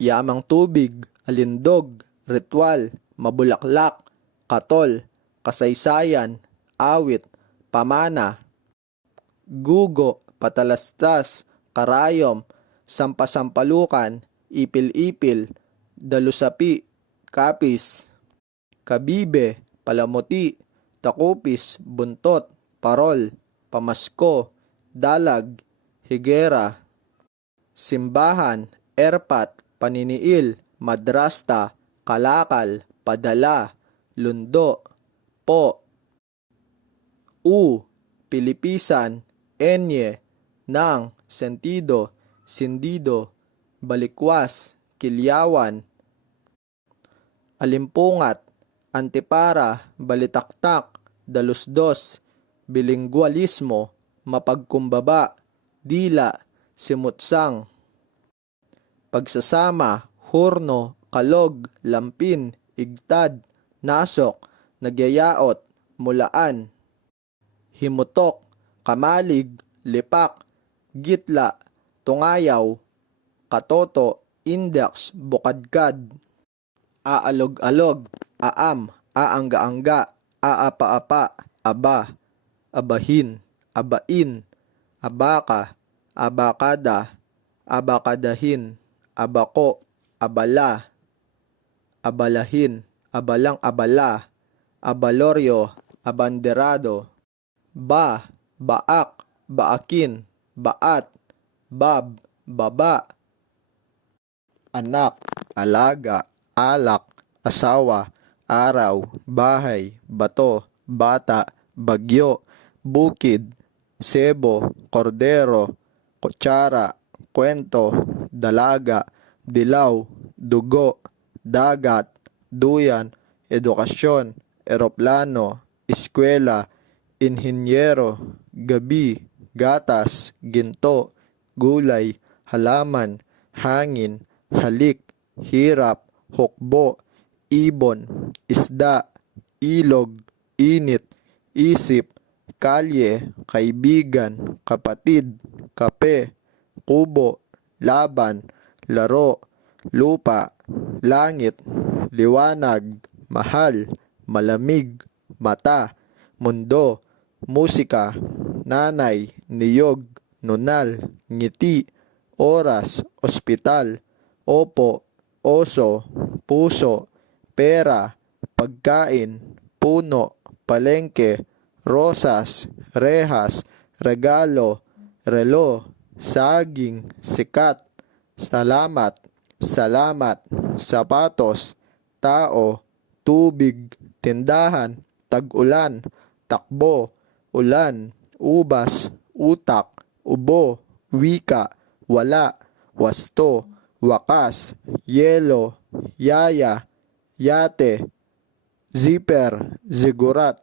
yamang tubig, alindog, ritual, mabulaklak, katol, kasaysayan, awit, pamana, gugo, patalastas, karayom, sampasampalukan, ipil-ipil, dalusapi, kapis, kabibe, palamuti, takupis, buntot, parol, pamasko, dalag, higera, simbahan, erpat, paniniil, madrasta, kalakal, padala, lundo, po, pilipisan, enye, nang, sentido, sindido, balikwas, kilyawan, alimpungat, antipara, balitaktak, dalusdos, bilinggualismo, mapagkumbaba, dila, simutsang, pagsasama, hurno, kalog, lampin, igtad, nasok, nagyayaot, mulaan, himutok, kamalig, lipak, gitla, tungayaw, katoto, index, bukadkad, aalog-alog, aam, aangga-angga, aapa-apa, aba, abahin, abain, abaka, abakada, abakadahin, abako, abala, abalahin, abalang-abala, abaloryo, abanderado, baak, baakin, baat, bab, baba, anak, alaga, alak, asawa, araw, bahay, bato, bata, bagyo, bukid, sebo, kordero, kutsara, kwento, dalaga, dilaw, dugo, dagat, duyan, edukasyon, eroplano, eskwela, inhinyero, gabi, gatas, ginto, gulay, halaman, hangin, halik, hirap, hukbo, ibon, isda, ilog, init, isip, kalye, kaibigan, kapatid, kape, kubo, laban, laro, lupa, langit, liwanag, mahal, malamig, mata, mundo, musika, nanay, niyog, nunal, ngiti, oras, ospital, opo, oso, puso, pera, pagkain, puno, palengke, rosas, rehas, regalo, relo, saging, sikat, salamat, salamat, sapatos, tao, tubig, tindahan, tag-ulan, takbo, ulan, ubas, utak, ubo, wika, wala, wasto, wakas, yelo, yaya, yate, zipper, zigurat,